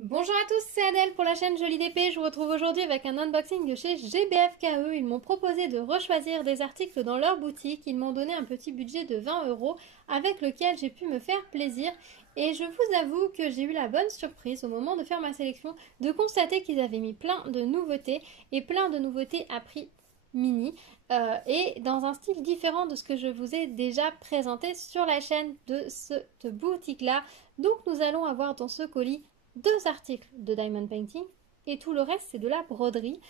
Bonjour à tous, c'est Adèle pour la chaîne Jolie d'épée. Je vous retrouve aujourd'hui avec un unboxing de chez GBFKE. Ils m'ont proposé de rechoisir des articles dans leur boutique. Ils m'ont donné un petit budget de 20 € avec lequel j'ai pu me faire plaisir. Et je vous avoue que j'ai eu la bonne surprise au moment de faire ma sélection de constater qu'ils avaient mis plein de nouveautés et plein de nouveautés à prix mini et dans un style différent de ce que je vous ai déjà présenté sur la chaîne de cette boutique là. Donc nous allons avoir dans ce colis deux articles de diamond painting et tout le reste c'est de la broderie.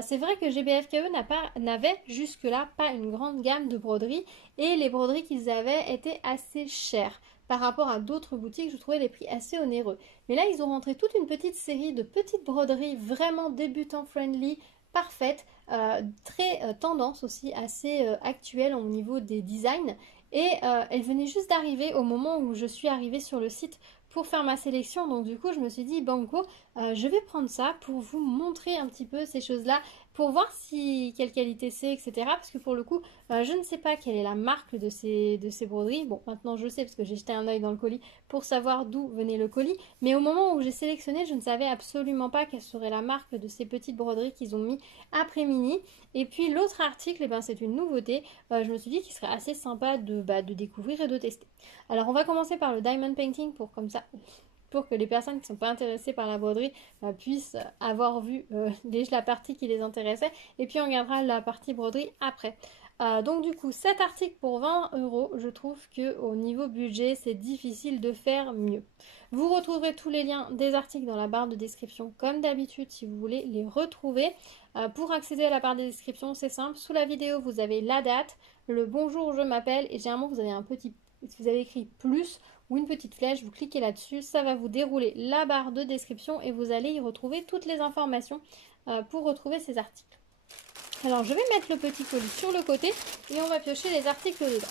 C'est vrai que GBFKE n'avait jusque-là pas une grande gamme de broderie et les broderies qu'ils avaient étaient assez chères. Par rapport à d'autres boutiques, je trouvais les prix assez onéreux. Mais là, ils ont rentré toute une petite série de petites broderies vraiment débutant-friendly, parfaites, très tendance aussi, assez actuelle au niveau des designs. Et elle venait juste d'arriver au moment où je suis arrivée sur le site pour faire ma sélection. Donc du coup, je me suis dit, banco, je vais prendre ça pour vous montrer un petit peu ces choses-là, pour voir si quelle qualité c'est, etc. Parce que pour le coup, je ne sais pas quelle est la marque de ces broderies. Bon, maintenant je le sais parce que j'ai jeté un œil dans le colis pour savoir d'où venait le colis. Mais au moment où j'ai sélectionné, je ne savais absolument pas quelle serait la marque de ces petites broderies qu'ils ont mis après mini. Et puis l'autre article, eh ben, c'est une nouveauté. Je me suis dit qu'il serait assez sympa de découvrir et de tester. Alors on va commencer par le diamond painting pour que les personnes qui ne sont pas intéressées par la broderie puissent avoir vu la partie qui les intéressait, et puis on regardera la partie broderie après. Donc du coup cet article pour 20 €, je trouve que au niveau budget c'est difficile de faire mieux. Vous retrouverez tous les liens des articles dans la barre de description comme d'habitude si vous voulez les retrouver. Pour accéder à la barre de description c'est simple, sous la vidéo vous avez la date, le bonjour je m'appelle, et généralement vous avez un petit, si vous avez écrit plus ou une petite flèche, vous cliquez là-dessus, ça va vous dérouler la barre de description et vous allez y retrouver toutes les informations pour retrouver ces articles. Alors je vais mettre le petit colis sur le côté et on va piocher les articles dedans.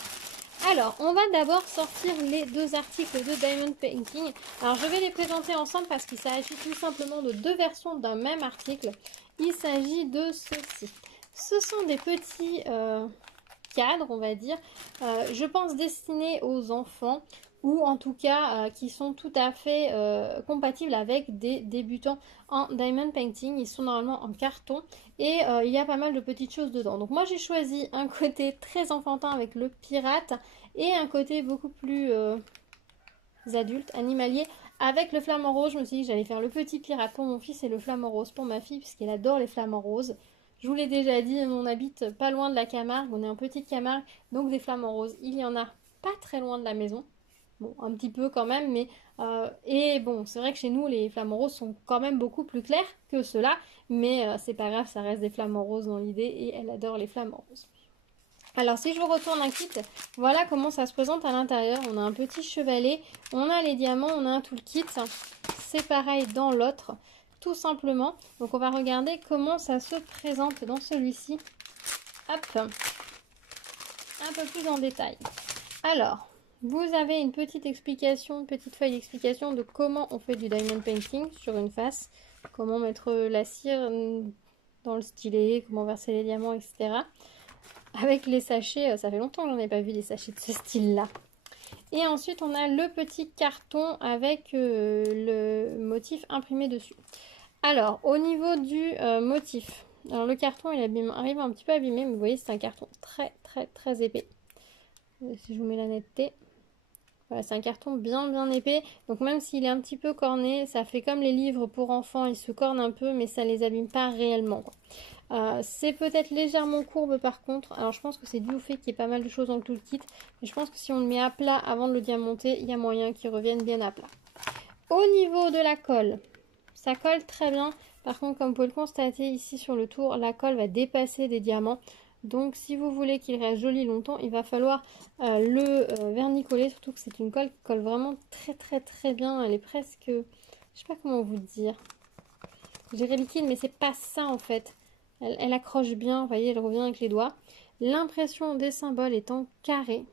Alors, on va d'abord sortir les deux articles de Diamond Painting. Alors, je vais les présenter ensemble parce qu'il s'agit tout simplement de deux versions d'un même article. Il s'agit de ceci. Ce sont des petits cadres, on va dire, je pense destinés aux enfants ou en tout cas qui sont tout à fait compatibles avec des débutants en diamond painting. Ils sont normalement en carton et il y a pas mal de petites choses dedans. Donc moi j'ai choisi un côté très enfantin avec le pirate et un côté beaucoup plus adulte, animalier, avec le flamant rose. Je me suis dit que j'allais faire le petit pirate pour mon fils et le flamant rose pour ma fille puisqu'elle adore les flamants roses. Je vous l'ai déjà dit, on habite pas loin de la Camargue, on est en petite Camargue, donc des flamants roses, il y en a pas très loin de la maison. Bon, un petit peu quand même, mais... et bon, c'est vrai que chez nous, les flamants roses sont quand même beaucoup plus clairs que ceux-là, mais c'est pas grave, ça reste des flamants roses dans l'idée, et elle adore les flamants roses. Alors, si je vous retourne un kit, voilà comment ça se présente à l'intérieur. On a un petit chevalet, on a les diamants, on a un toolkit. C'est pareil dans l'autre, tout simplement. Donc, on va regarder comment ça se présente dans celui-ci. Hop, un peu plus en détail. Alors... vous avez une petite explication, une petite feuille d'explication de comment on fait du diamond painting sur une face, comment mettre la cire dans le stylet, comment verser les diamants, etc. Avec les sachets, ça fait longtemps que j'en ai pas vu des sachets de ce style-là. Et ensuite, on a le petit carton avec le motif imprimé dessus. Alors, au niveau du motif, alors le carton il arrive un petit peu abîmé, mais vous voyez, c'est un carton très épais. Si je vous mets la netteté. Voilà, c'est un carton bien épais, donc même s'il est un petit peu corné, ça fait comme les livres pour enfants, ils se cornent un peu, mais ça les abîme pas réellement, quoi. C'est peut-être légèrement courbe par contre, alors je pense que c'est dû au fait qu'il y ait pas mal de choses dans le toolkit, mais je pense que si on le met à plat avant de le diamanter, il y a moyen qu'il revienne bien à plat. Au niveau de la colle, ça colle très bien, par contre comme vous pouvez le constater ici sur le tour, la colle va dépasser des diamants. Donc si vous voulez qu'il reste joli longtemps, il va falloir le vernicoller, surtout que c'est une colle qui colle vraiment très bien. Elle est presque, je sais pas comment vous dire, je dirais liquide, mais c'est pas ça en fait. Elle accroche bien, vous voyez, elle revient avec les doigts. L'impression des symboles est en carré.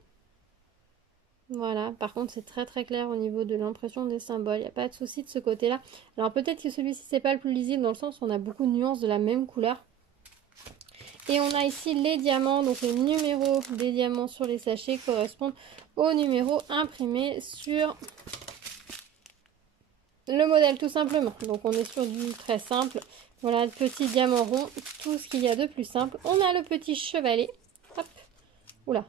Voilà, par contre c'est très clair au niveau de l'impression des symboles, il n'y a pas de souci de ce côté-là. Alors peut-être que celui-ci c'est pas le plus lisible dans le sens où on a beaucoup de nuances de la même couleur. Et on a ici les diamants, donc les numéros des diamants sur les sachets correspondent aux numéros imprimés sur le modèle tout simplement. Donc on est sur du très simple. Voilà, le petit diamant rond, tout ce qu'il y a de plus simple. On a le petit chevalet. Hop, oula.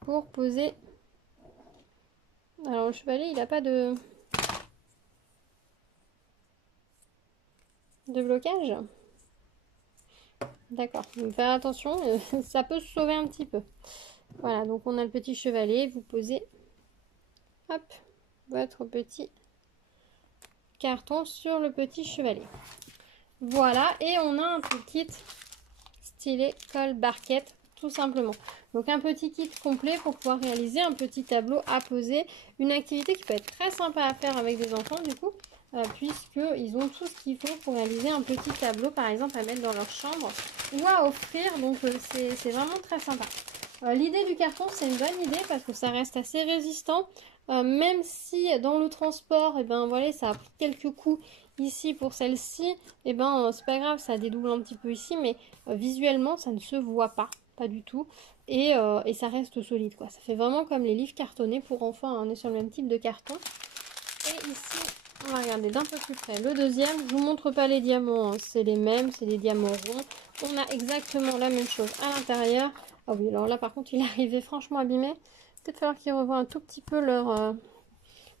Pour poser. Alors le chevalet, il n'a pas de blocage. D'accord, donc faire attention, ça peut se sauver un petit peu. Voilà, donc on a le petit chevalet, vous posez, hop, votre petit carton sur le petit chevalet. Voilà, et on a un petit kit stylet colle barquette, tout simplement. Donc un petit kit complet pour pouvoir réaliser un petit tableau à poser. Une activité qui peut être très sympa à faire avec des enfants du coup, puisqu'ils ont tout ce qu'il faut pour réaliser un petit tableau, par exemple à mettre dans leur chambre ou à offrir. Donc c'est vraiment très sympa. L'idée du carton, c'est une bonne idée parce que ça reste assez résistant. Même si dans le transport, et ben voilà, ça a pris quelques coups ici pour celle-ci, et ben c'est pas grave, ça dédouble un petit peu ici, mais visuellement, ça ne se voit pas du tout. Et ça reste solide, quoi. Ça fait vraiment comme les livres cartonnés pour enfants, hein. On est sur le même type de carton. Et ici, on va regarder d'un peu plus près le deuxième. Je vous montre pas les diamants, hein. C'est les mêmes, c'est des diamants ronds. On a exactement la même chose à l'intérieur. Ah oui, alors là par contre, il est arrivé franchement abîmé. Peut-être falloir qu'ils revoient un tout petit peu leur...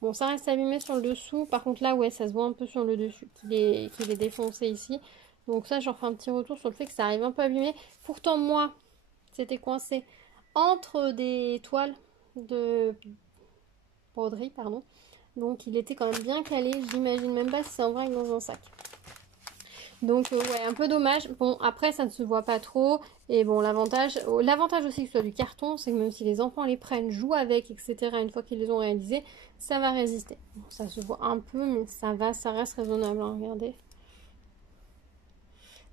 Bon, ça reste abîmé sur le dessous. Par contre là, ouais, ça se voit un peu sur le dessus, qu'il est défoncé ici. Donc ça, je refais un petit retour sur le fait que ça arrive un peu abîmé. Pourtant, moi, c'était coincé entre des toiles de broderie, pardon. Donc il était quand même bien calé. J'imagine même pas si c'est en vrai que dans un sac. Donc ouais, un peu dommage. Bon, après ça ne se voit pas trop. Et bon, l'avantage aussi que ce soit du carton, c'est que même si les enfants les prennent, jouent avec, etc., une fois qu'ils les ont réalisés, ça va résister. Bon, ça se voit un peu, mais ça reste raisonnable, hein, regardez.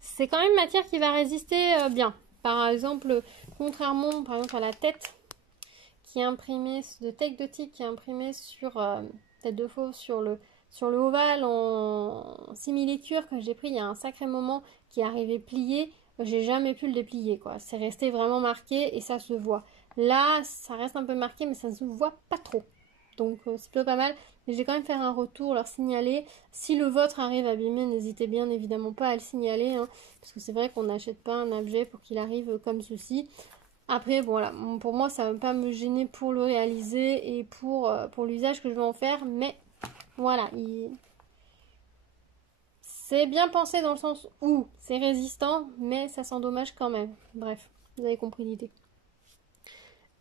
C'est quand même une matière qui va résister bien. Par exemple, contrairement par exemple à la tête qui est imprimée, de Take de Tic qui est imprimée sur tête de fauve sur le ovale en simili-cuir que j'ai pris il y a un sacré moment qui est arrivé plié, j'ai jamais pu le déplier quoi. C'est resté vraiment marqué et ça se voit. Là, ça reste un peu marqué mais ça se voit pas trop. Donc c'est plutôt pas mal. Mais je vais quand même faire un retour, leur signaler. Si le vôtre arrive abîmé, n'hésitez bien évidemment pas à le signaler. Hein, parce que c'est vrai qu'on n'achète pas un objet pour qu'il arrive comme ceci. Après, bon, voilà, pour moi, ça ne va pas me gêner pour le réaliser et pour l'usage que je vais en faire. Mais voilà, c'est bien pensé dans le sens où c'est résistant, mais ça s'endommage quand même. Bref, vous avez compris l'idée.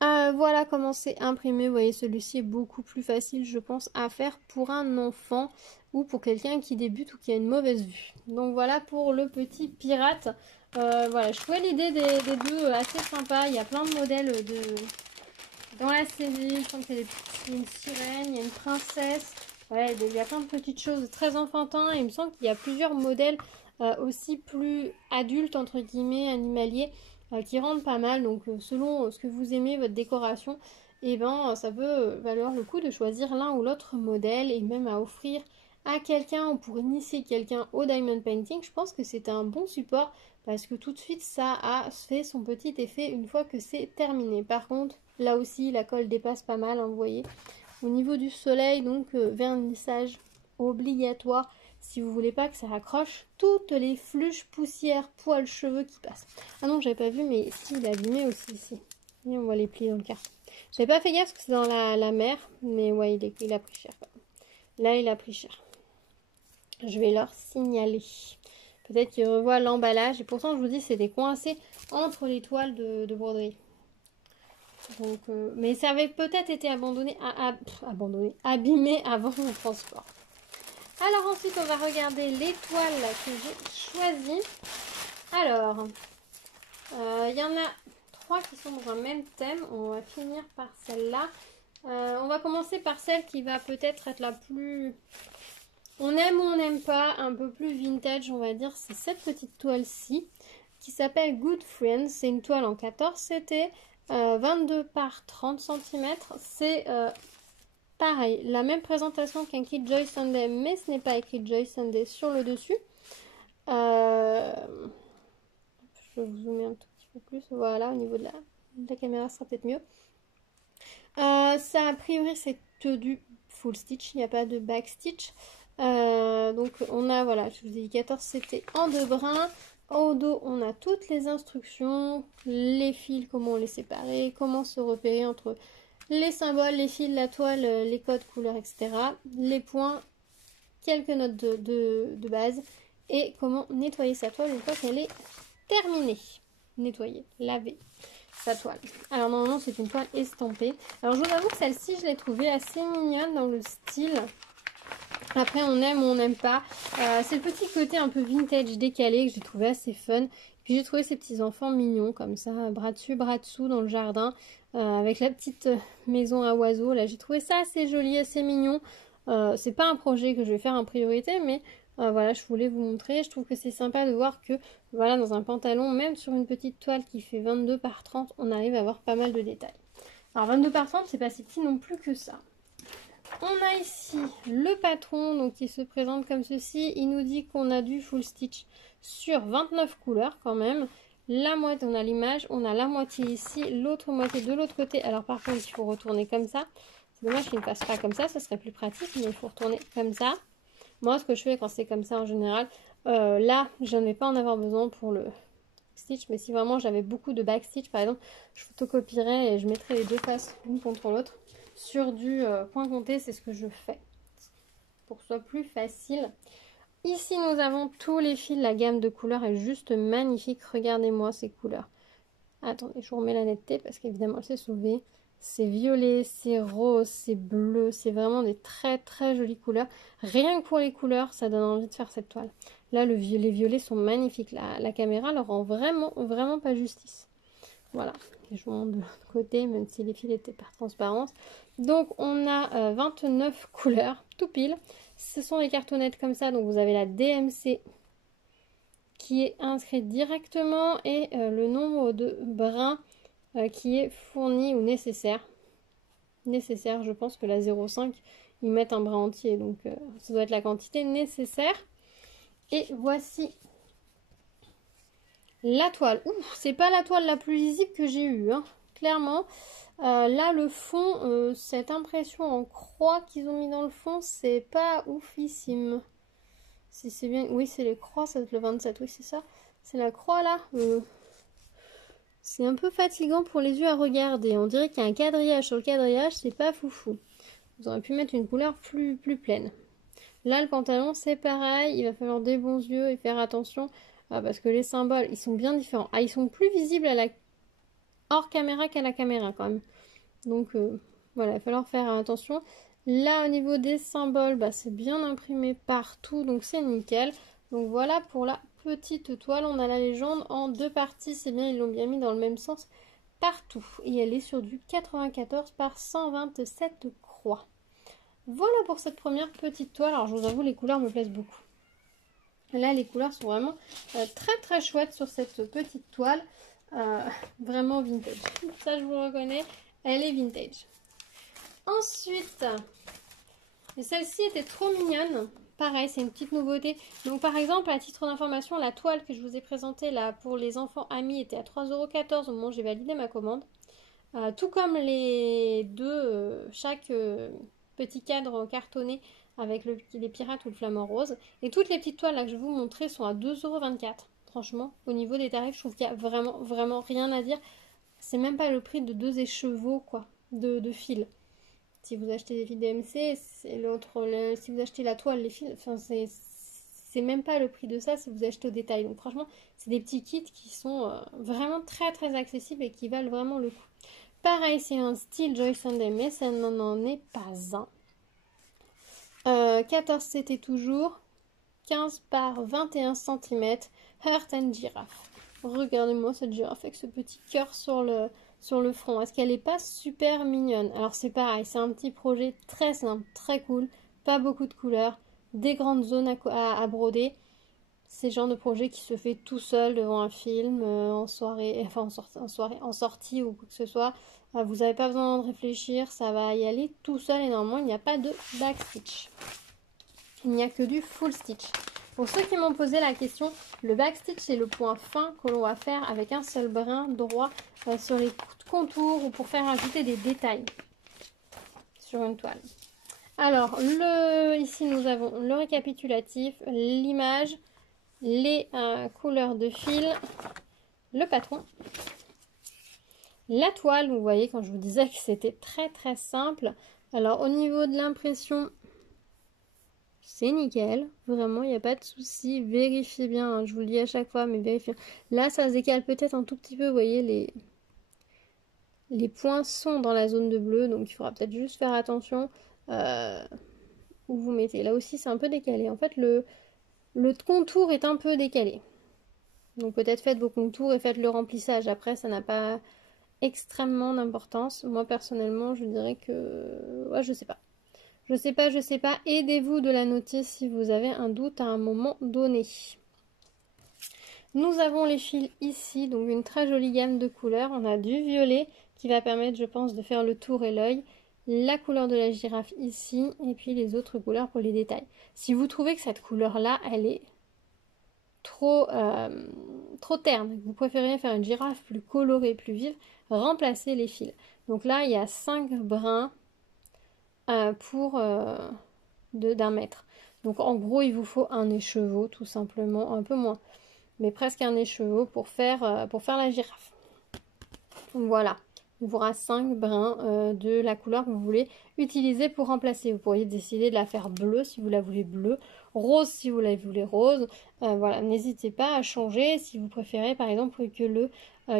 Voilà comment c'est imprimé. Vous voyez, celui-ci est beaucoup plus facile, je pense, à faire pour un enfant ou pour quelqu'un qui débute ou qui a une mauvaise vue. Donc voilà pour le petit pirate. Voilà, je trouvais l'idée des deux assez sympa. Il y a plein de modèles dans la série. Je pense qu'il y a une sirène, il y a une princesse. Ouais, il y a plein de petites choses très enfantins. Et il me semble qu'il y a plusieurs modèles aussi plus adultes, entre guillemets, animaliers, qui rendent pas mal. Donc selon ce que vous aimez, votre décoration, et ben ça peut valoir le coup de choisir l'un ou l'autre modèle et même à offrir à quelqu'un ou pour initier quelqu'un au diamond painting. Je pense que c'est un bon support parce que tout de suite ça a fait son petit effet une fois que c'est terminé. Par contre, là aussi la colle dépasse pas mal, hein, vous voyez. Au niveau du soleil, donc vernissage obligatoire si vous voulez pas que ça accroche toutes les fluches, poussières, poils, cheveux qui passent. Ah non, j'avais pas vu, mais si, il est abîmé aussi ici. Et on va les plier dans le carton. J'avais pas fait gaffe parce que c'est dans la mer, mais ouais, il a pris cher. Là, il a pris cher. Je vais leur signaler. Peut-être qu'ils revoient l'emballage. Et pourtant, je vous dis, c'était coincé entre les toiles de broderie. Donc, mais ça avait peut-être été abandonné, abîmé avant le transport. Alors ensuite, on va regarder les toiles que j'ai choisies. Alors, il y en a 3 qui sont dans un même thème. On va finir par celle-là. On va commencer par celle qui va peut-être être la plus... On aime ou on n'aime pas, un peu plus vintage, on va dire. C'est cette petite toile-ci qui s'appelle Good Friends. C'est une toile en 14 CT, 22 par 30 cm. C'est... pareil, la même présentation qu'un kit Joy Sunday, mais ce n'est pas écrit Joy Sunday sur le dessus. Je vais vous zoomer un tout petit peu plus. Voilà, au niveau de la caméra, ce sera peut-être mieux. Ça, a priori, c'est du full stitch, il n'y a pas de back stitch. Donc on a, voilà, je vous ai dit 14, c'était en 2 brins. Au dos, on a toutes les instructions, les fils, comment les séparer, comment se repérer entre les symboles, les fils, la toile, les codes, couleurs, etc. Les points, quelques notes de base et comment nettoyer sa toile une fois qu'elle est terminée. Nettoyer, laver sa toile. Alors normalement c'est une toile estampée. Alors je vous avoue que celle-ci je l'ai trouvée assez mignonne dans le style. Après on aime ou on n'aime pas. C'est le petit côté un peu vintage décalé que j'ai trouvé assez fun. Puis j'ai trouvé ces petits enfants mignons comme ça, bras dessus, bras dessous dans le jardin. Avec la petite maison à oiseaux. Là j'ai trouvé ça assez joli, assez mignon. C'est pas un projet que je vais faire en priorité, mais voilà, je voulais vous montrer. Je trouve que c'est sympa de voir que voilà, dans un pantalon, même sur une petite toile qui fait 22 par 30, on arrive à avoir pas mal de détails. Alors 22 par 30, c'est pas si petit non plus que ça. On a ici le patron donc, qui se présente comme ceci. Il nous dit qu'on a du full stitch sur 29 couleurs quand même. La moitié, on a l'image, on a la moitié ici, l'autre moitié de l'autre côté. Alors par contre, il faut retourner comme ça. C'est dommage qu'il ne passe pas comme ça serait plus pratique, mais il faut retourner comme ça. Moi, ce que je fais quand c'est comme ça en général, là, je ne vais pas en avoir besoin pour le stitch, mais si vraiment j'avais beaucoup de back stitch, par exemple, je photocopierais et je mettrais les deux faces l'une contre l'autre sur du point compté, c'est ce que je fais pour que ce soit plus facile. Ici, nous avons tous les fils, la gamme de couleurs est juste magnifique. Regardez-moi ces couleurs. Attendez, je vous remets la netteté parce qu'évidemment, elle s'est sauvée. C'est violet, c'est rose, c'est bleu, c'est vraiment des très très jolies couleurs. Rien que pour les couleurs, ça donne envie de faire cette toile. Là, les violets sont magnifiques. La caméra leur rend vraiment, vraiment pas justice. Voilà, et je vous montre de l'autre côté, même si les fils étaient par transparence. Donc, on a 29 couleurs, tout pile. Ce sont des cartonnettes comme ça, donc vous avez la DMC qui est inscrite directement et le nombre de brins qui est fourni ou nécessaire. Nécessaire, je pense que la 0,5, ils mettent un brin entier, donc ça doit être la quantité nécessaire. Et voici la toile. Ouh, c'est pas la toile la plus lisible que j'ai eue, hein, clairement. Là, le fond, cette impression en croix qu'ils ont mis dans le fond, c'est pas oufissime. Si c'est bien, oui, c'est les croix, ça doit être le 27, oui, c'est ça. C'est la croix là. C'est un peu fatigant pour les yeux à regarder. On dirait qu'il y a un quadrillage sur le quadrillage, c'est pas foufou. Vous auriez pu mettre une couleur plus pleine. Là, le pantalon, c'est pareil. Il va falloir des bons yeux et faire attention parce que les symboles, ils sont bien différents. Ah, ils sont plus visibles à la hors caméra qu'à la caméra quand même. Donc, voilà, il va falloir faire attention. Là, au niveau des symboles, bah, c'est bien imprimé partout, donc c'est nickel. Donc voilà pour la petite toile. On a la légende en 2 parties, c'est bien, ils l'ont bien mis dans le même sens partout. Et elle est sur du 94 par 127 croix. Voilà pour cette première petite toile. Alors je vous avoue, les couleurs me plaisent beaucoup. Là, les couleurs sont vraiment très très chouettes sur cette petite toile. Vraiment vintage. Ça, je vous reconnais, elle est vintage. Ensuite, celle-ci était trop mignonne. Pareil, c'est une petite nouveauté. Donc par exemple, à titre d'information, la toile que je vous ai présentée là pour les enfants amis était à 3,14 € au moment où j'ai validé ma commande. Tout comme les deux, chaque petit cadre cartonné avec les pirates ou le flamant rose. Et toutes les petites toiles là que je vais vous montrer sont à 2,24 €. Franchement, au niveau des tarifs, je trouve qu'il y a vraiment, vraiment rien à dire. C'est même pas le prix de 2 écheveaux quoi, de fil. Si vous achetez des fils DMC, c'est l'autre. Si vous achetez la toile, les fils, enfin c'est même pas le prix de ça si vous achetez au détail. Donc franchement, c'est des petits kits qui sont vraiment très très accessibles et qui valent vraiment le coup. Pareil, c'est un style Joy Sunday, mais ça n'en est pas un. 14 c'était toujours 15 par 21 cm. Heart and Giraffe. Regardez-moi cette girafe avec ce petit cœur sur le front. Est-ce qu'elle n'est pas super mignonne? Alors c'est pareil, c'est un petit projet très simple, très cool, pas beaucoup de couleurs, des grandes zones à broder. C'est le genre de projet qui se fait tout seul devant un film, en soirée, enfin en sortie ou quoi que ce soit. Vous n'avez pas besoin de réfléchir, ça va y aller tout seul et normalement il n'y a pas de backstitch. Il n'y a que du full stitch. Pour ceux qui m'ont posé la question, le backstitch c'est le point fin que l'on va faire avec un seul brin droit sur les contours ou pour faire ajouter des détails. sur une toile. Alors, ici nous avons le récapitulatif, l'image, les couleurs de fil, le patron, la toile. Vous voyez quand je vous disais que c'était très très simple. Alors au niveau de l'impression, c'est nickel, vraiment il n'y a pas de souci. Vérifiez bien, hein, je vous le dis à chaque fois, mais vérifiez. Là ça se décale peut-être un tout petit peu, vous voyez les points sont dans la zone de bleu, donc il faudra peut-être juste faire attention où vous mettez. Là aussi c'est un peu décalé, en fait le contour est un peu décalé. Donc peut-être faites vos contours et faites le remplissage. Après, ça n'a pas extrêmement d'importance. Moi, personnellement, je dirais que... Ouais, je sais pas. Je sais pas. Aidez-vous de la noter si vous avez un doute à un moment donné. Nous avons les fils ici, donc une très jolie gamme de couleurs. On a du violet qui va permettre, je pense, de faire le tour et l'œil. La couleur de la girafe ici, et puis les autres couleurs pour les détails. Si vous trouvez que cette couleur-là, elle est trop terne, vous préférez faire une girafe plus colorée, plus vive, remplacez les fils. Donc là, il y a 5 brins pour d'un mètre. Donc en gros, il vous faut un écheveau, tout simplement, un peu moins, mais presque un écheveau pour faire la girafe. Voilà. Il vous aura 5 brins de la couleur que vous voulez utiliser pour remplacer. Vous pourriez décider de la faire bleue si vous la voulez bleue, rose si vous la voulez rose. Voilà, n'hésitez pas à changer si vous préférez par exemple que le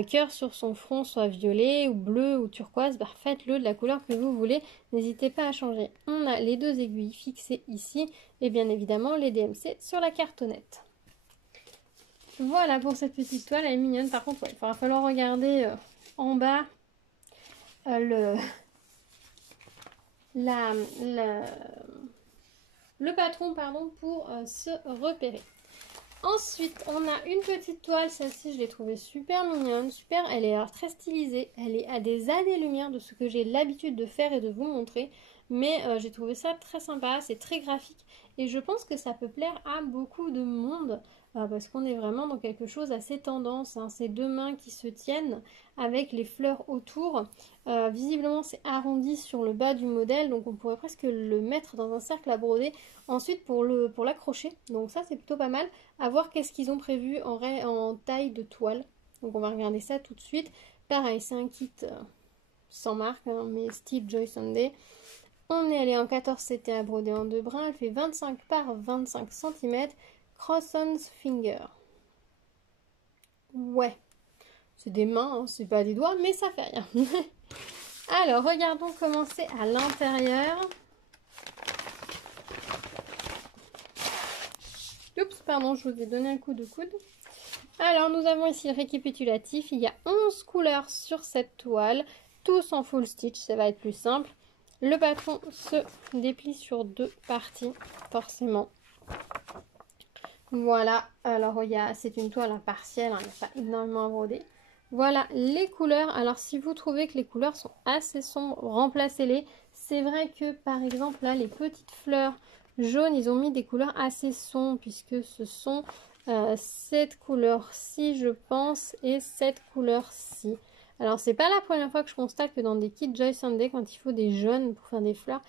cœur sur son front soit violet ou bleu ou turquoise. Bah, faites-le de la couleur que vous voulez. N'hésitez pas à changer. On a les 2 aiguilles fixées ici et bien évidemment les DMC sur la cartonnette. Voilà pour cette petite toile, elle est mignonne. Par contre, ouais, il va falloir regarder en bas. Le patron pour se repérer. Ensuite, on a une petite toile, celle-ci je l'ai trouvée super mignonne, super, elle est très stylisée, elle est à des années-lumière de ce que j'ai l'habitude de faire et de vous montrer, mais j'ai trouvé ça très sympa, c'est très graphique et je pense que ça peut plaire à beaucoup de monde parce qu'on est vraiment dans quelque chose assez tendance, hein. C'est 2 mains qui se tiennent avec les fleurs autour. Visiblement c'est arrondi sur le bas du modèle, donc on pourrait presque le mettre dans un cercle à broder ensuite pour l'accrocher, donc ça c'est plutôt pas mal. À voir qu'est-ce qu'ils ont prévu en taille de toile, donc on va regarder ça tout de suite. Pareil, c'est un kit sans marque, hein, mais style Joy Sunday. On est allé en 14 CT à broder en 2 brins, elle fait 25 par 25 cm, cross-on finger. Ouais, c'est des mains, hein, c'est pas des doigts, mais ça fait rien. Alors, regardons comment c'est à l'intérieur. Oups, pardon, je vous ai donné un coup de coude. Alors, nous avons ici le récapitulatif. Il y a 11 couleurs sur cette toile, tous en full stitch, ça va être plus simple. Le patron se déplie sur 2 parties, forcément. Voilà, alors c'est une toile partielle, hein, il n'y a pas énormément à broder. Voilà les couleurs. Alors si vous trouvez que les couleurs sont assez sombres, remplacez-les. C'est vrai que par exemple là, les petites fleurs jaunes, ils ont mis des couleurs assez sombres puisque ce sont cette couleur-ci je pense et cette couleur-ci. Alors c'est pas la première fois que je constate que dans des kits Joy Sunday, quand il faut des jaunes pour faire des fleurs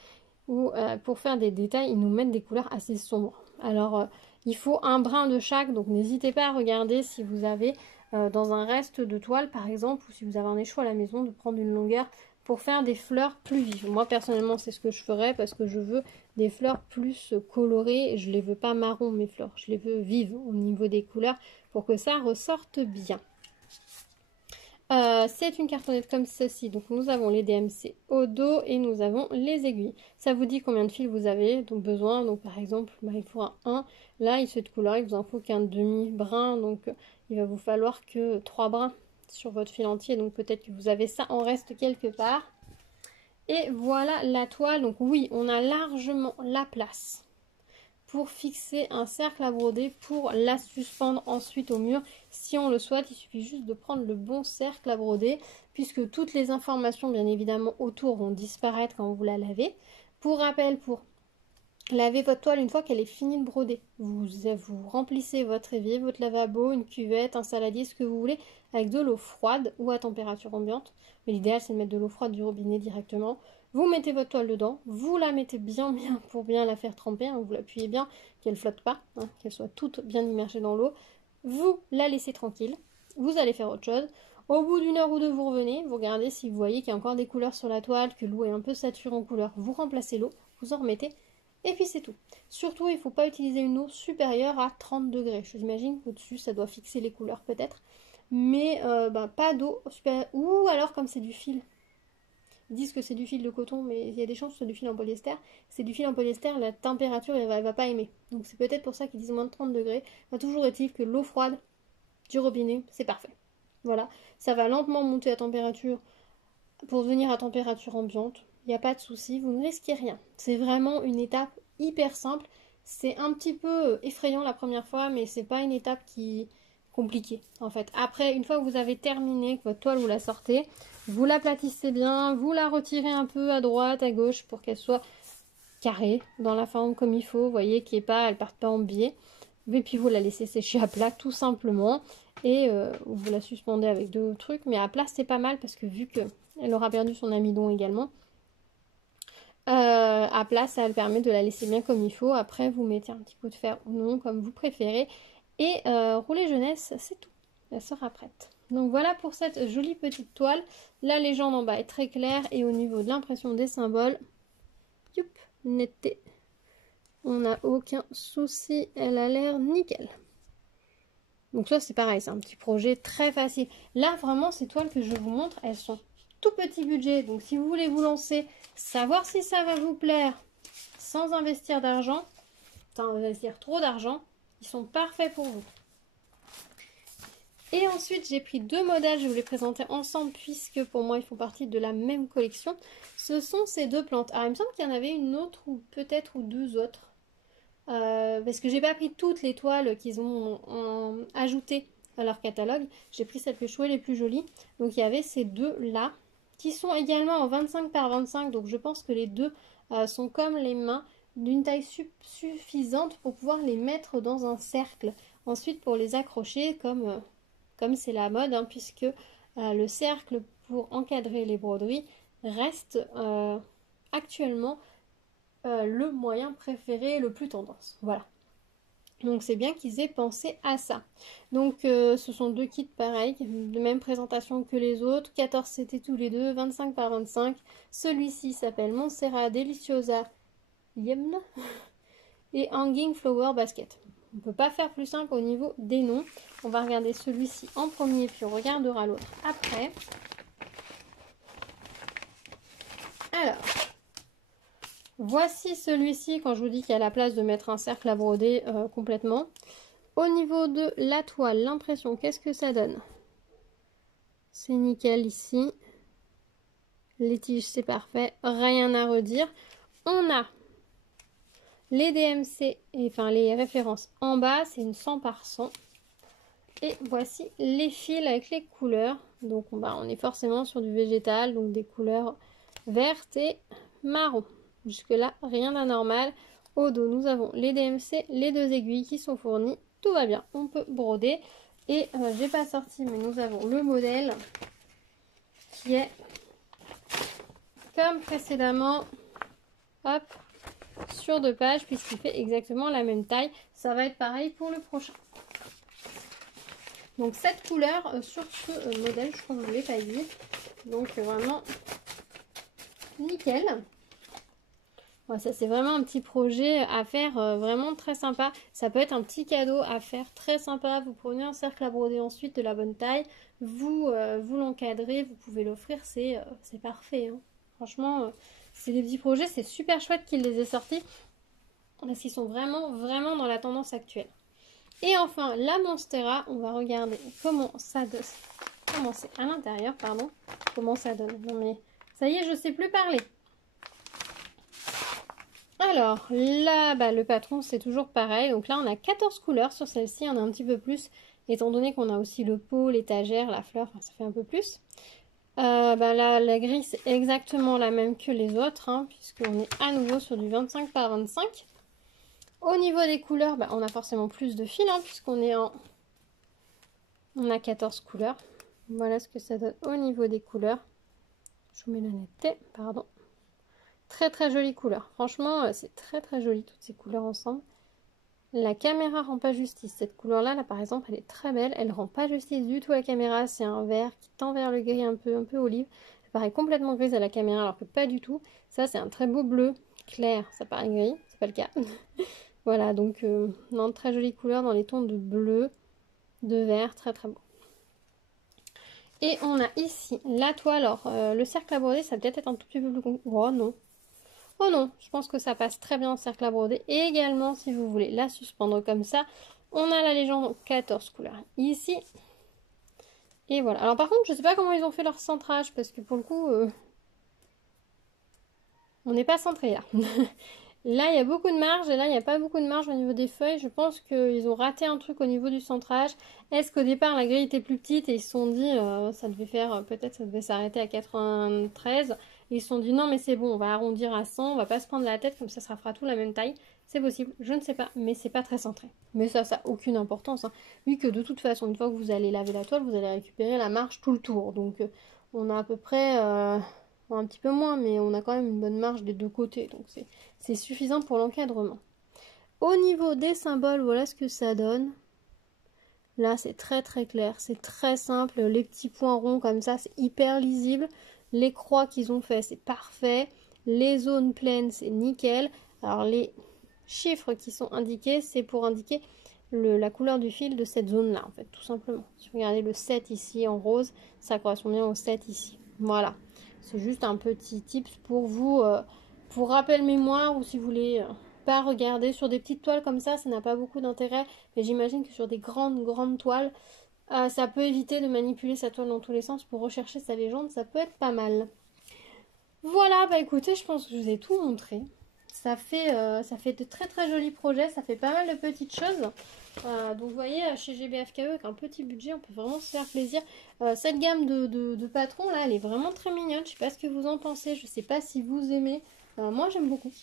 ou pour faire des détails, ils nous mettent des couleurs assez sombres. Alors il faut un brin de chaque, donc n'hésitez pas à regarder si vous avez dans un reste de toile par exemple, ou si vous avez un échoua à la maison, de prendre une longueur pour faire des fleurs plus vives. Moi personnellement c'est ce que je ferais parce que je veux des fleurs plus colorées, je les veux pas marron mes fleurs, je les veux vives au niveau des couleurs pour que ça ressorte bien. C'est une cartonnette comme ceci, donc nous avons les DMC au dos et nous avons les aiguilles. Ça vous dit combien de fils vous avez donc besoin, donc par exemple il faudra un, là cette couleur il vous en faut qu'un demi brin, donc il va vous falloir que 3 brins sur votre fil entier, donc peut-être que vous avez ça en reste quelque part. Et voilà la toile, donc oui on a largement la place pour fixer un cercle à broder, pour la suspendre ensuite au mur. Si on le souhaite, il suffit juste de prendre le bon cercle à broder, puisque toutes les informations, bien évidemment, autour vont disparaître quand vous la lavez. Pour rappel, pour lavez votre toile une fois qu'elle est finie de broder. Vous remplissez votre évier, votre lavabo, une cuvette, un saladier, ce que vous voulez, avec de l'eau froide ou à température ambiante. Mais l'idéal, c'est de mettre de l'eau froide du robinet directement. Vous mettez votre toile dedans, vous la mettez bien pour bien la faire tremper, hein, vous l'appuyez bien, qu'elle flotte pas, hein, qu'elle soit toute bien immergée dans l'eau. Vous la laissez tranquille, vous allez faire autre chose. Au bout d'une heure ou deux, vous revenez, vous regardez si vous voyez qu'il y a encore des couleurs sur la toile, que l'eau est un peu saturée en couleurs, vous remplacez l'eau, vous en remettez, et puis c'est tout. Surtout, il ne faut pas utiliser une eau supérieure à 30 degrés. Je m'imagine qu'au-dessus, ça doit fixer les couleurs peut-être, mais pas d'eau supérieure. Ou alors, comme c'est du fil, ils disent que c'est du fil de coton, mais il y a des chances que ce soit du fil en polyester. C'est du fil en polyester, la température, elle va pas aimer. Donc c'est peut-être pour ça qu'ils disent moins de 30 degrés. Toujours est-il que l'eau froide du robinet, c'est parfait. Voilà, ça va lentement monter à température pour venir à température ambiante. Il n'y a pas de souci, vous ne risquez rien. C'est vraiment une étape hyper simple. C'est un petit peu effrayant la première fois, mais c'est pas une étape qui est compliquée en fait. Après, une fois que vous avez terminé, que votre toile vous la sortez, vous l'aplatissez bien, vous la retirez un peu à droite, à gauche pour qu'elle soit carrée dans la forme comme il faut. Vous voyez qu'elle ne parte pas en biais. Et puis vous la laissez sécher à plat tout simplement. Et vous la suspendez avec deux trucs. Mais à plat c'est pas mal parce que vu qu'elle aura perdu son amidon également, à plat ça le permet de la laisser bien comme il faut. Après vous mettez un petit pot de fer ou non comme vous préférez. Et rouler jeunesse, c'est tout. Elle sera prête. Donc voilà pour cette jolie petite toile. La légende en bas est très claire. Et au niveau de l'impression des symboles, youp, netteté. On n'a aucun souci. Elle a l'air nickel. Donc ça c'est pareil, c'est un petit projet très facile. Là vraiment ces toiles que je vous montre, elles sont tout petit budget. Donc si vous voulez vous lancer, savoir si ça va vous plaire sans investir d'argent, sans investir trop d'argent, ils sont parfaits pour vous. Et ensuite j'ai pris deux modèles, je vais vous les présenter ensemble puisque pour moi ils font partie de la même collection. Ce sont ces deux plantes. Alors il me semble qu'il y en avait une autre ou peut-être ou deux autres. Parce que j'ai pas pris toutes les toiles qu'ils ont ajoutées à leur catalogue. J'ai pris celles que je trouvais les plus jolies. Donc il y avait ces deux là qui sont également en 25 par 25. Donc je pense que les deux sont comme les mains d'une taille suffisante pour pouvoir les mettre dans un cercle. Ensuite pour les accrocher comme c'est la mode, hein, puisque le cercle pour encadrer les broderies reste actuellement le moyen préféré, le plus tendance. Voilà. Donc c'est bien qu'ils aient pensé à ça. Donc ce sont deux kits pareils, de même présentation que les autres. 14 c'était tous les deux, 25 par 25. Celui-ci s'appelle Montserrat Deliciosa Yemna et Hanging Flower Basket. On ne peut pas faire plus simple au niveau des noms. On va regarder celui-ci en premier, puis on regardera l'autre après. Alors, voici celui-ci quand je vous dis qu'il y a la place de mettre un cercle à broder complètement. Au niveau de la toile, l'impression, qu'est-ce que ça donne? C'est nickel ici. Les tiges, c'est parfait. Rien à redire. On a les DMC, enfin les références en bas, c'est une 100 par 100. Et voici les fils avec les couleurs. Donc on est forcément sur du végétal, donc des couleurs vertes et marron. Jusque là, rien d'anormal. Au dos, nous avons les DMC, les deux aiguilles qui sont fournies. Tout va bien, on peut broder. Et j'ai pas sorti, mais nous avons le modèle qui est comme précédemment, hop, sur 2 pages, puisqu'il fait exactement la même taille. Ça va être pareil pour le prochain. Donc cette couleur sur ce modèle, je crois que je ne vous l'ai pas dit. Donc vraiment nickel. Ouais, ça c'est vraiment un petit projet à faire vraiment très sympa. Ça peut être un petit cadeau à faire très sympa. Vous prenez un cercle à broder ensuite de la bonne taille. Vous l'encadrez, vous pouvez l'offrir. C'est parfait. Hein. Franchement, c'est des petits projets. C'est super chouette qu'ils les aient sortis. Parce qu'ils sont vraiment, vraiment dans la tendance actuelle. Et enfin, la Monstera. On va regarder comment ça donne. Comment c'est à l'intérieur, pardon. Comment ça donne. Non mais, ça y est, je sais plus parler. Alors là, le patron c'est toujours pareil. Donc là on a 14 couleurs sur celle-ci, on a un petit peu plus. Étant donné qu'on a aussi le pot, l'étagère, la fleur, enfin, ça fait un peu plus. La grille c'est exactement la même que les autres, hein, puisqu'on est à nouveau sur du 25 par 25. Au niveau des couleurs, bah, on a forcément plus de fils, hein, puisqu'on est en... On a 14 couleurs. Voilà ce que ça donne au niveau des couleurs. Je vous mets la netteté, pardon. Très très jolie couleur. Franchement, c'est très très joli toutes ces couleurs ensemble. La caméra rend pas justice. Cette couleur-là, là, par exemple, elle est très belle. Elle rend pas justice du tout à la caméra. C'est un vert qui tend vers le gris un peu olive. Ça paraît complètement grise à la caméra alors que pas du tout. Ça, c'est un très beau bleu clair. Ça paraît gris, c'est pas le cas. Voilà, donc non, très jolie couleur dans les tons de bleu, de vert, très très beau. Et on a ici la toile. Alors, le cercle à broder, ça va peut-être être un tout petit peu plus compliqué. Oh non. Oh non, je pense que ça passe très bien en cercle à broder. Et également, si vous voulez la suspendre comme ça, on a la légende en 14 couleurs ici. Et voilà. Alors par contre, je sais pas comment ils ont fait leur centrage, parce que pour le coup, on n'est pas centré là. Là, il y a beaucoup de marge, et là, il n'y a pas beaucoup de marge au niveau des feuilles. Je pense qu'ils ont raté un truc au niveau du centrage. Est-ce qu'au départ, la grille était plus petite et ils se sont dit, ça devait faire, peut-être ça devait s'arrêter à 93. Et ils se sont dit, non, mais c'est bon, on va arrondir à 100, on va pas se prendre la tête, comme ça fera tout la même taille. C'est possible, je ne sais pas, mais c'est pas très centré. Mais ça n'a aucune importance, hein. Vu que de toute façon, une fois que vous allez laver la toile, vous allez récupérer la marge tout le tour. Donc, on a à peu près... un petit peu moins, mais on a quand même une bonne marge des deux côtés, donc c'est suffisant pour l'encadrement. Au niveau des symboles, voilà ce que ça donne. Là, c'est très très clair, c'est très simple. Les petits points ronds comme ça, c'est hyper lisible. Les croix qu'ils ont fait, c'est parfait. Les zones pleines, c'est nickel. Alors, les chiffres qui sont indiqués, c'est pour indiquer la couleur du fil de cette zone-là, en fait, tout simplement. Si vous regardez le 7 ici en rose, ça correspond bien au 7 ici. Voilà. C'est juste un petit tips pour vous, pour rappel mémoire, ou si vous voulez pas regarder sur des petites toiles comme ça n'a pas beaucoup d'intérêt. Mais j'imagine que sur des grandes toiles, ça peut éviter de manipuler sa toile dans tous les sens pour rechercher sa légende, ça peut être pas mal. Voilà, bah écoutez, je pense que je vous ai tout montré. Ça fait de très très jolis projets, ça fait pas mal de petites choses. Donc vous voyez, chez GBFKE, avec un petit budget, on peut vraiment se faire plaisir. Cette gamme de patrons là, elle est vraiment très mignonne. Je sais pas ce que vous en pensez, je sais pas si vous aimez. Moi j'aime beaucoup.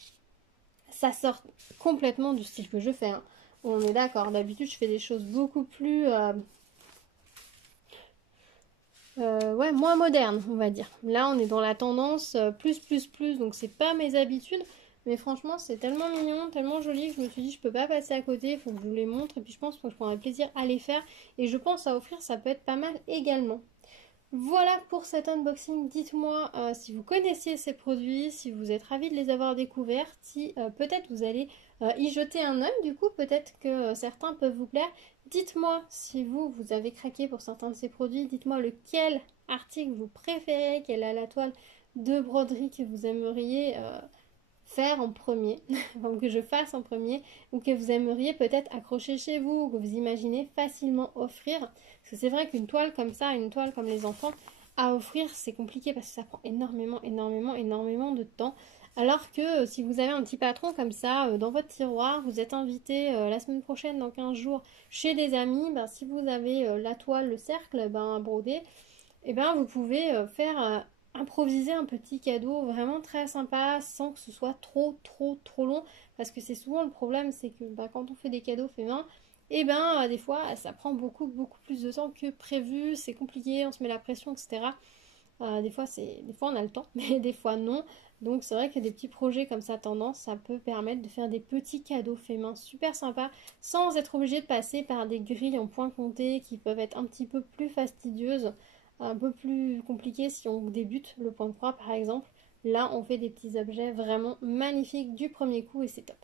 Ça sort complètement du style que je fais, hein. On est d'accord, d'habitude je fais des choses beaucoup plus... ouais, moins moderne, on va dire. Là, on est dans la tendance plus, donc c'est pas mes habitudes. Mais franchement, c'est tellement mignon, tellement joli que je me suis dit, je peux pas passer à côté, il faut que je vous les montre. Et puis je pense que je prendrai plaisir à les faire. Et je pense à offrir, ça peut être pas mal également. Voilà pour cet unboxing. Dites-moi si vous connaissiez ces produits, si vous êtes ravis de les avoir découverts, si peut-être vous allez y jeter un œil. Du coup, peut-être que certains peuvent vous plaire. Dites-moi si vous avez craqué pour certains de ces produits. Dites-moi lequel article vous préférez, quelle est la toile de broderie que vous aimeriez faire en premier, donc que je fasse en premier, ou que vous aimeriez peut-être accrocher chez vous, ou que vous imaginez facilement offrir. Parce que c'est vrai qu'une toile comme ça, une toile comme les enfants, à offrir, c'est compliqué parce que ça prend énormément de temps. Alors que si vous avez un petit patron comme ça dans votre tiroir, vous êtes invité la semaine prochaine, dans 15 jours, chez des amis, ben, si vous avez la toile, le cercle à broder, et ben, vous pouvez faire improviser un petit cadeau vraiment très sympa sans que ce soit trop long, parce que c'est souvent le problème, c'est que quand on fait des cadeaux faits main, et des fois ça prend beaucoup plus de temps que prévu, c'est compliqué, on se met la pression, etc. Des fois on a le temps, mais des fois non. Donc c'est vrai que des petits projets comme ça tendance, ça peut permettre de faire des petits cadeaux faits main super sympas, sans être obligé de passer par des grilles en points comptés qui peuvent être un petit peu plus fastidieuses, un peu plus compliquées si on débute le point de croix par exemple. Là on fait des petits objets vraiment magnifiques du premier coup et c'est top.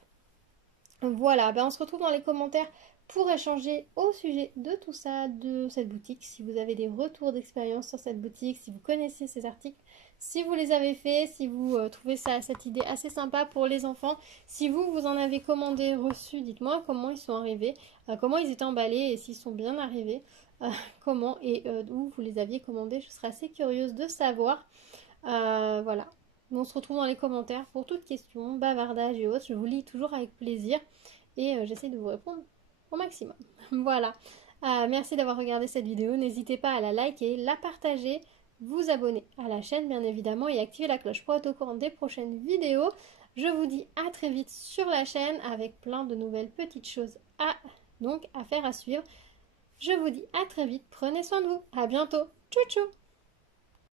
Voilà, on se retrouve dans les commentaires pour échanger au sujet de tout ça, de cette boutique. Si vous avez des retours d'expérience sur cette boutique, si vous connaissez ces articles, si vous les avez faits, si vous trouvez cette idée assez sympa pour les enfants, si vous en avez commandé, reçu, dites-moi comment ils sont arrivés, comment ils étaient emballés et s'ils sont bien arrivés, comment et où vous les aviez commandés. Je serais assez curieuse de savoir. Voilà. On se retrouve dans les commentaires pour toutes questions, bavardages et autres. Je vous lis toujours avec plaisir et j'essaie de vous répondre au maximum. Voilà. Merci d'avoir regardé cette vidéo. N'hésitez pas à la liker, la partager, vous abonner à la chaîne bien évidemment et activer la cloche pour être au courant des prochaines vidéos. Je vous dis à très vite sur la chaîne avec plein de nouvelles petites choses à faire à suivre. Je vous dis à très vite, prenez soin de vous, à bientôt, tchou tchou.